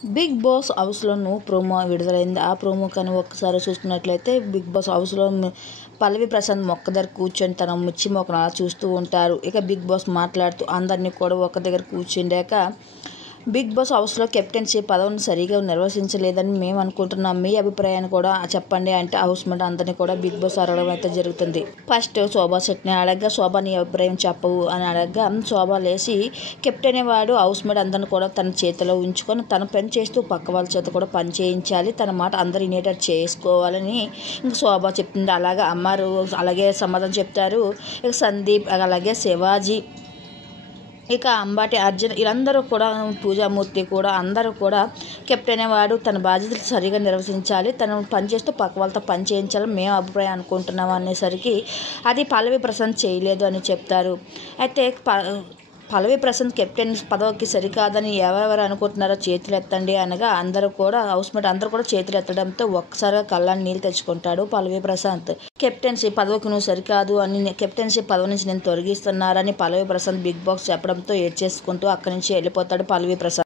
Big boss హౌస్‌లోను promo విడుదలైంది. ఆ promo కానీ ఒక్కసారి చూసుకున్నట్లయితే బిగ్ బాస్ హౌస్‌లో పల్లవి ప్రశాంత్ మొక్క దగ్గర కూర్చొని తన మిర్చి మొక్కను అలా చూస్తూ ఉంటారు. ఇక బిగ్ బాస్ మాట్లాడుతూ అందరినీ కూడా ఒక దగ్గర కూర్చుండాక బిగ్ బాస్ హౌస్‌లో కెప్టెన్సీ పదవిని సరిగా నిర్వహించలేదని మేము అనుకుంటున్నాం. మీ అభిప్రాయాన్ని కూడా చెప్పండి అంటే హౌస్ మేట్ అందరినీ కూడా బిగ్ బాస్ అడగడం అయితే జరుగుతుంది. ఫస్ట్ శోభా శెట్టిని అడగ్గా శోభా నీ అభిప్రాయం చెప్పవు అని అడగ్గా శోభా లేసి కెప్టెన్ వాడు హౌస్ మేట్ అందరిని కూడా తన చేతిలో ఉంచుకొని తను పని చేస్తూ పక్క వాళ్ళ చేత కూడా పని చేయించాలి. తన మాట అందరు వినేటట్టు చేసుకోవాలని ఇంక శోభా చెప్తుంది. అలాగే అమ్మారు అలాగే సమాధానం చెప్తారు. ఇక సందీప్ అలాగే శివాజీ ఇక అంబాటి అర్జున్ వీళ్ళందరూ కూడా పూజామూర్తి కూడా అందరూ కూడా కెప్టెన్ వాడు తన బాధ్యతలు సరిగా నిర్వహించాలి, తను పని చేస్తూ పక్క వాళ్ళతో పని చేయించాలని మేము అభిప్రాయం అనుకుంటున్నాము అనేసరికి అది పల్లవి ప్రశాంత్ చేయలేదు అని చెప్తారు. అయితే పల్లవి ప్రశాంత్ కెప్టెన్ పదవికి సరికాదని ఎవరెవరు అనుకుంటున్నారో చేతులు ఎత్తండి అనగా అందరూ కూడా హౌస్ మేట్ అందరూ కూడా చేతులు ఎత్తడంతో ఒక్కసారిగా కళ్ళని నీళ్ళు తెచ్చుకుంటాడు పల్లవి ప్రశాంత్. కెప్టెన్సీ పదవికి నువ్వు సరికాదు అని కెప్టెన్సీ పదవి నుంచి నేను తొలగిస్తున్నారని పల్లవి ప్రశాంత్ బిగ్ బాస్ చెప్పడంతో ఏడ్చేసుకుంటూ అక్కడి నుంచి వెళ్ళిపోతాడు పల్లవి ప్రశాంత్.